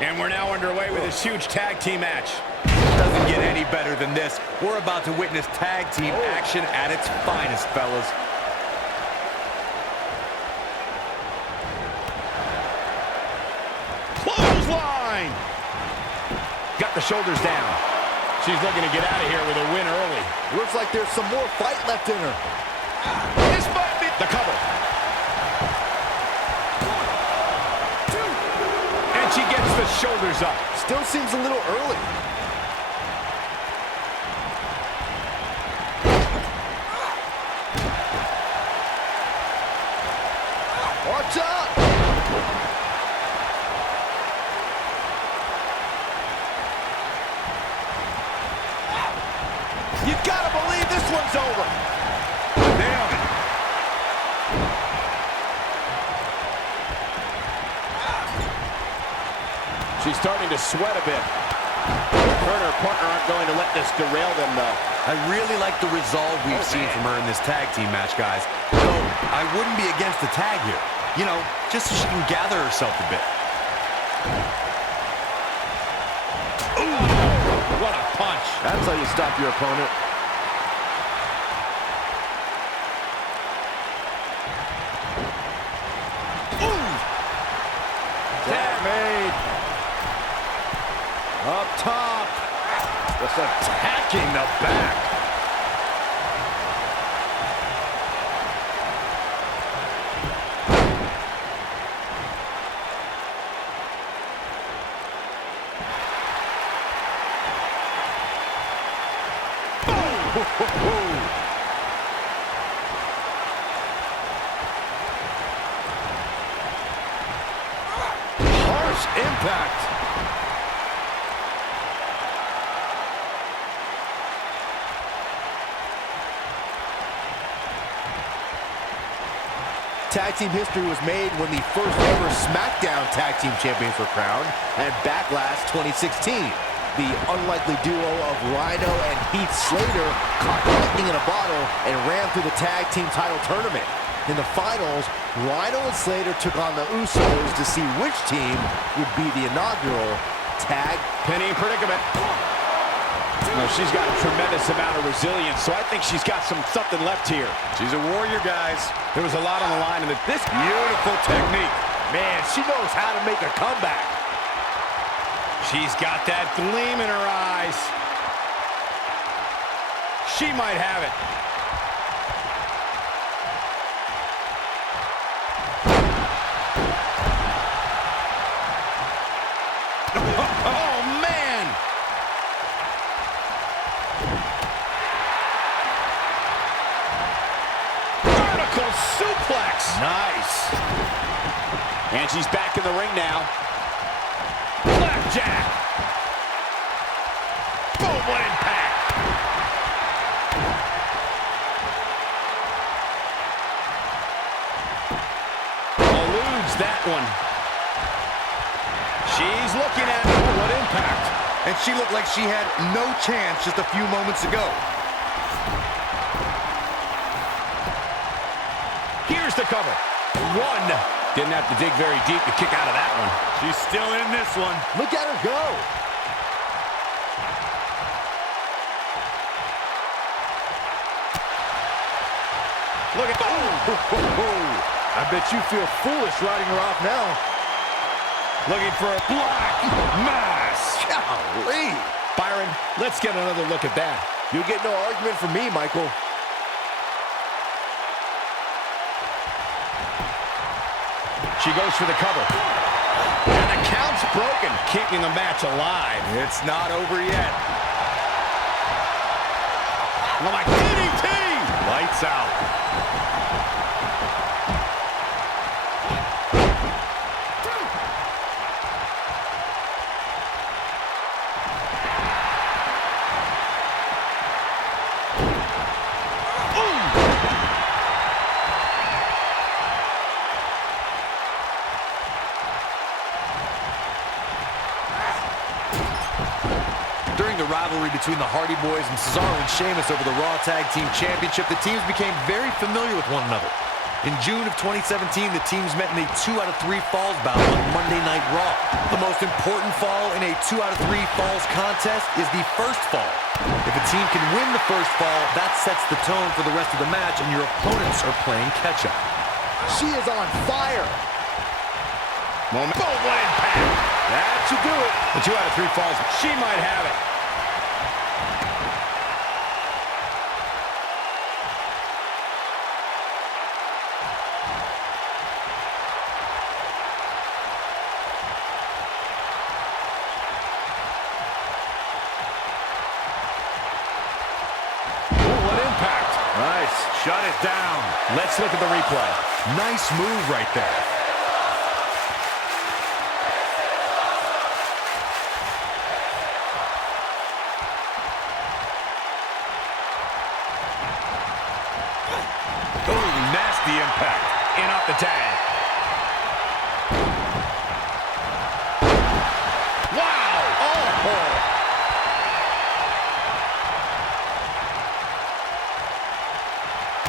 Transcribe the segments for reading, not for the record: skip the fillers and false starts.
And we're now underway with this huge tag team match. Doesn't get any better than this. We're about to witness tag team action at its finest, fellas. Clothesline! Got the shoulders down. She's looking to get out of here with a win early. Looks like there's some more fight left in her. This might be the cover. And she gets the shoulders up. Still seems a little early. Watch out! You gotta believe this one's over. Nailed it. She's starting to sweat a bit. Her and her partner aren't going to let this derail them, though. I really like the resolve we've seen from her in this tag team match, guys. Though I wouldn't be against the tag here. You know, just so she can gather herself a bit. Ooh, what a punch. That's how you stop your opponent. Ooh. Tag made. Up top. Just attacking the back. Harsh impact. Tag team history was made when the first ever SmackDown Tag Team Champions were crowned at Backlash 2016. The unlikely duo of Rhino and Heath Slater caught lightning in a bottle and ran through the tag team title tournament. In the finals, Rhino and Slater took on the Usos to see which team would be the inaugural tag. Penny in predicament. Well, she's got a tremendous amount of resilience, so I think she's got something left here. She's a warrior, guys. There was a lot on the line in this beautiful technique. Man, she knows how to make a comeback. She's got that gleam in her eyes. She might have it. Oh, man! Vertical suplex. Nice. And she's back in the ring now. Blackjack. Boom, what impact. Eludes that one. She's looking at it. What impact. And she looked like she had no chance just a few moments ago. Here's the cover. One. Didn't have to dig very deep to kick out of that one. She's still in this one. Look at her go. Look at I bet you feel foolish riding her off now. looking for a black mass. Golly. Byron, let's get another look at that. You'll get no argument from me, Michael. She goes for the cover. And the count's broken, keeping the match alive. It's not over yet. Oh, my DDT! Lights out. During the rivalry between the Hardy Boys and Cesaro and Sheamus over the Raw Tag Team Championship, the teams became very familiar with one another. In June of 2017, the teams met in a 2 out of 3 falls bout on Monday Night Raw. The most important fall in a 2 out of 3 falls contest is the first fall. If a team can win the first fall, that sets the tone for the rest of the match, and your opponents are playing catch-up. She is on fire. Moment. Boom, what impact. That should do it. The 2 out of 3 falls. She might have it. Nice. Shut it down. Let's look at the replay. Nice move right there. Ooh, nasty impact. In off the tag. Wow! Oh!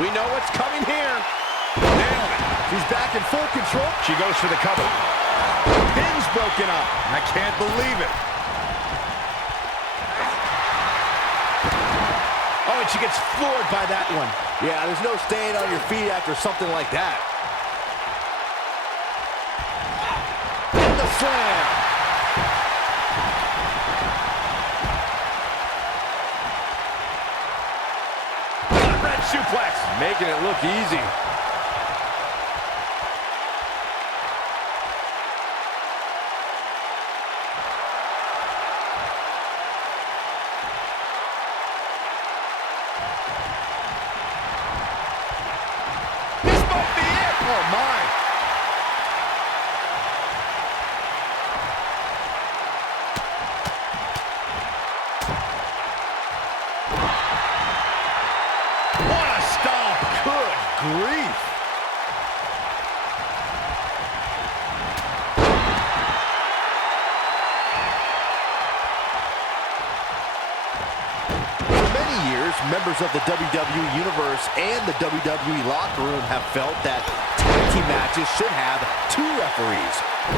We know what's coming here. Nailed it. She's back in full control. She goes for the cover. Pin's broken up. I can't believe it. Oh, and she gets floored by that one. Yeah, there's no staying on your feet after something like that. And the slam. Red suplex. Making it look easy. This might be it. Oh, my. What a stomp. Good grief. For many years, members of the WWE Universe and the WWE locker room have felt that tag team matches should have 2 referees.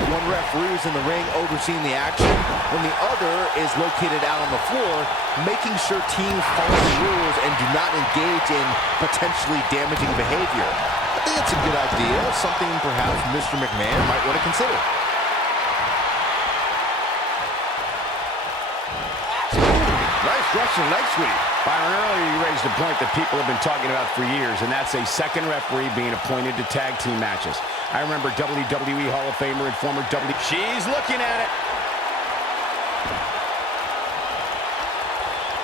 One referee is in the ring overseeing the action, when the other is located out on the floor, making sure teams follow the rules and do not engage in potentially damaging behavior. I think it's a good idea, something perhaps Mr. McMahon might want to consider. Nice Russian leg sweep. Byron, earlier you raised a point that people have been talking about for years, and that's a second referee being appointed to tag team matches. I remember WWE Hall of Famer and former WWE. She's looking at it.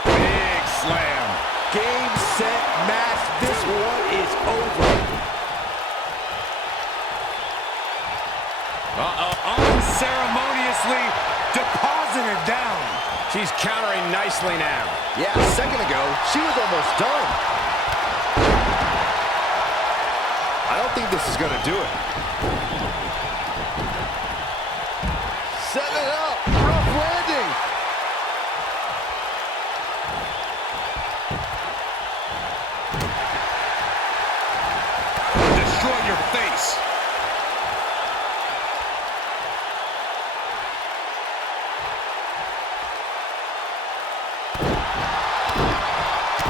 Big slam. Game, set, match. This one is over. Unceremoniously deposited down. She's countering nicely now. Yeah, a second ago, she was almost done. I don't think this is going to do it. Set it up. Rough landing. Destroy your face.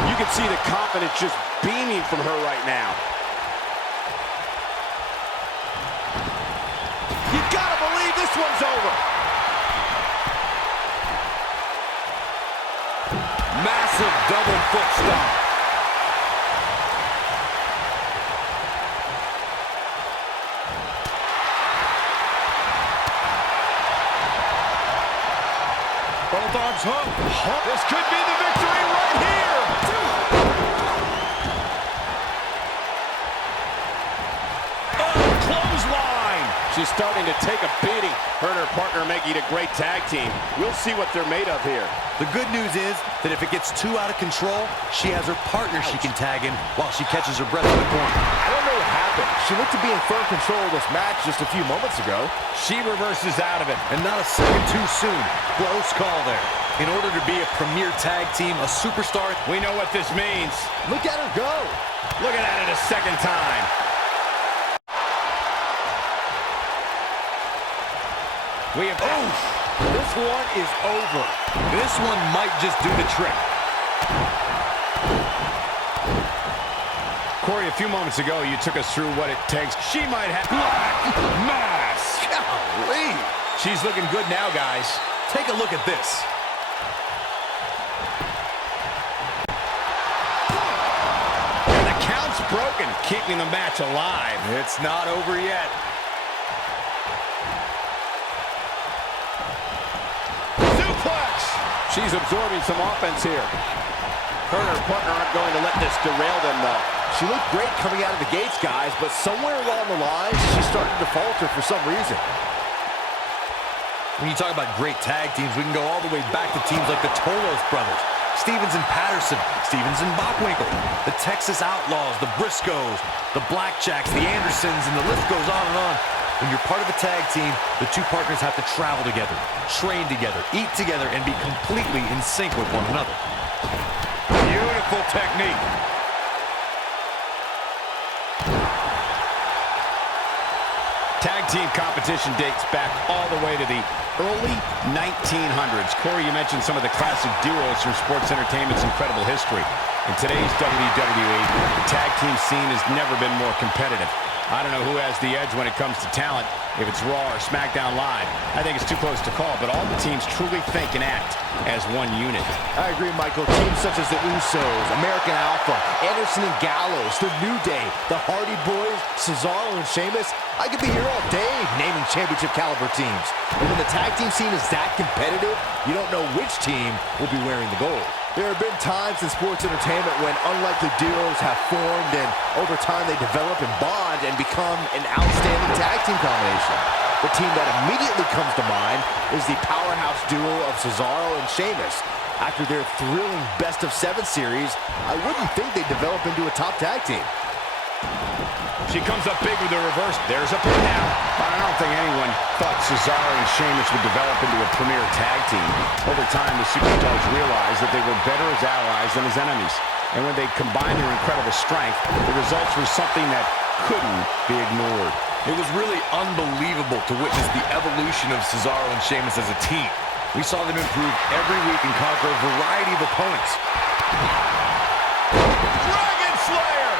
You can see the confidence just beaming from her right now. You gotta believe this one's over. Massive double foot stomp. Both arms hooked. This could be the victory right here. Oh, clothesline. She's starting to take a beating. Her and her partner making a great tag team. We'll see what they're made of here. The good news is that if it gets too out of control, she has her partner she can tag in while she catches her breath in the corner. I don't know what happened. She looked to be in firm control of this match just a few moments ago. She reverses out of it. And not a second too soon. Close call there. In order to be a premier tag team, a superstar, We know what this means. Look at her go. Looking at it a second time. We have... This one is over. This one might just do the trick. Corey, a few moments ago, you took us through what it takes. She might have... Black Mass! Golly. She's looking good now, guys. Take a look at this. And the count's broken, keeping the match alive. It's not over yet. Suplex! She's absorbing some offense here. Her and her partner aren't going to let this derail them, though. She looked great coming out of the gates, guys, but somewhere along the line, she started to falter for some reason. When you talk about great tag teams, we can go all the way back to teams like the Tolos brothers, Stevens and Patterson, Stevens and Bockwinkel, the Texas Outlaws, the Briscoes, the Blackjacks, the Andersons, and the list goes on and on. When you're part of a tag team, the two partners have to travel together, train together, eat together, and be completely in sync with one another. Beautiful technique. Tag team competition dates back all the way to the early 1900s. Corey, you mentioned some of the classic duos from sports entertainment's incredible history. In today's WWE, the tag team scene has never been more competitive. I don't know who has the edge when it comes to talent, if it's Raw or SmackDown Live. I think it's too close to call, but all the teams truly think and act as one unit. I agree, Michael. Teams such as the Usos, American Alpha, Anderson and Gallows, The New Day, the Hardy Boys, Cesaro and Sheamus. I could be here all day naming championship caliber teams. And when the tag team scene is that competitive, you don't know which team will be wearing the gold. There have been times in sports entertainment when unlikely duos have formed and over time they develop and bond and become an outstanding tag team combination. The team that immediately comes to mind is the powerhouse duo of Cesaro and Sheamus. After their thrilling best-of-7 series, I wouldn't think they'd develop into a top tag team. She comes up big with a reverse. There's a pin now. But I don't think anyone thought Cesaro and Sheamus would develop into a premier tag team. Over time, the superstars realized that they were better as allies than as enemies. And when they combined their incredible strength, the results were something that couldn't be ignored. It was really unbelievable to witness the evolution of Cesaro and Sheamus as a team. We saw them improve every week and conquer a variety of opponents. Dragon Slayer!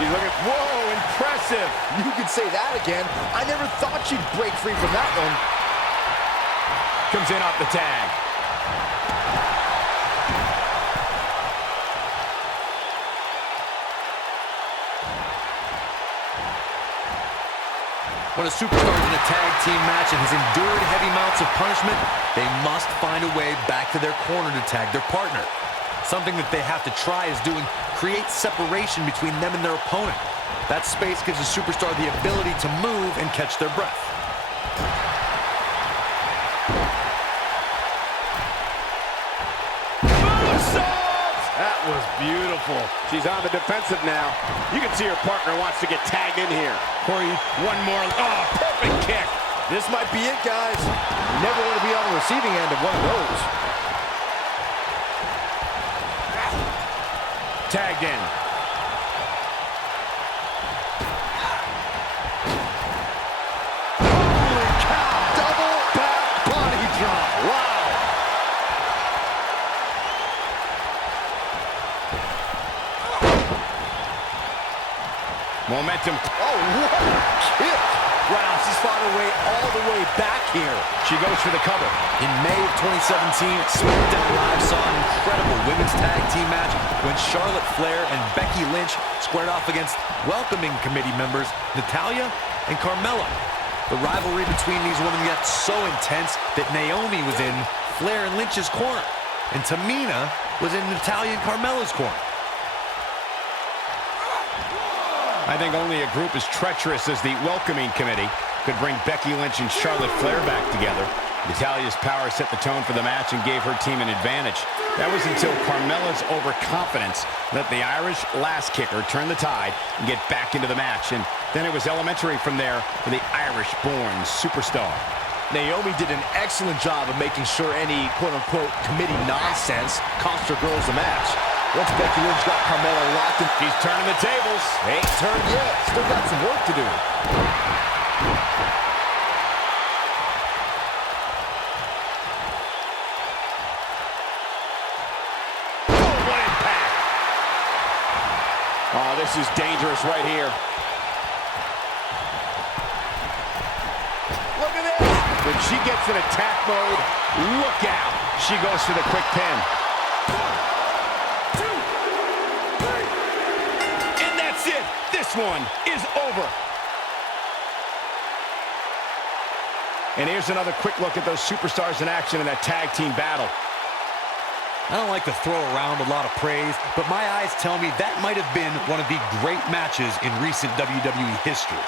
She's looking, whoa, impressive. You could say that again. I never thought she'd break free from that one. Comes in off the tag. When a superstar is in a tag team match and has endured heavy amounts of punishment, they must find a way back to their corner to tag their partner. Something that they have to try is doing creates separation between them and their opponent. That space gives a superstar the ability to move and catch their breath. That was beautiful. She's on the defensive now. You can see her partner wants to get tagged in here. Corey, one more. Oh, perfect kick. This might be it, guys. You never want to be on the receiving end of one of those. Tagged in. Holy cow! Double back body drop. Wow. Momentum. Oh, what a kick. Wow, she's fought her way all the way back here. She goes for the cover. In May of 2017, SmackDown Live saw an incredible women's tag team match when Charlotte Flair and Becky Lynch squared off against welcoming committee members Natalya and Carmella. The rivalry between these women got so intense that Naomi was in Flair and Lynch's corner, and Tamina was in Natalya and Carmella's corner. I think only a group as treacherous as the welcoming committee could bring Becky Lynch and Charlotte Flair back together. Natalya's power set the tone for the match and gave her team an advantage. That was until Carmella's overconfidence let the Irish lass kicker turn the tide and get back into the match. And then it was elementary from there for the Irish-born superstar. Naomi did an excellent job of making sure any quote-unquote committee nonsense cost her girls the match. Once Becky Lynch got Carmella locked in. She's turning the tables. Ain't turned yet. Still got some work to do. Oh, what impact. Oh, this is dangerous right here. Look at this. When she gets in attack mode, look out. She goes for the quick pin. 1, 2, 3. And that's it. This one is over. And here's another quick look at those superstars in action in that tag team battle. I don't like to throw around a lot of praise, but my eyes tell me that might have been one of the great matches in recent WWE history.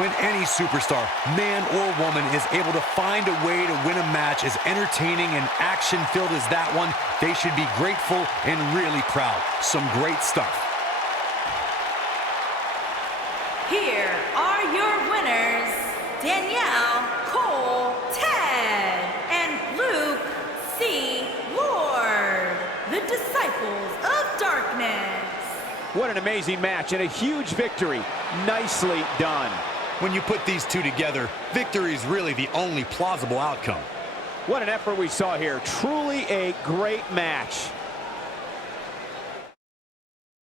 When any superstar, man or woman, is able to find a way to win a match as entertaining and action-filled as that one, they should be grateful and really proud. Some great stuff. Here are your winners, Danielle Cole Ted and Luke C. Lord, the Disciples of Darkness. What an amazing match and a huge victory. Nicely done. When you put these two together, victory is really the only plausible outcome. What an effort we saw here. Truly a great match.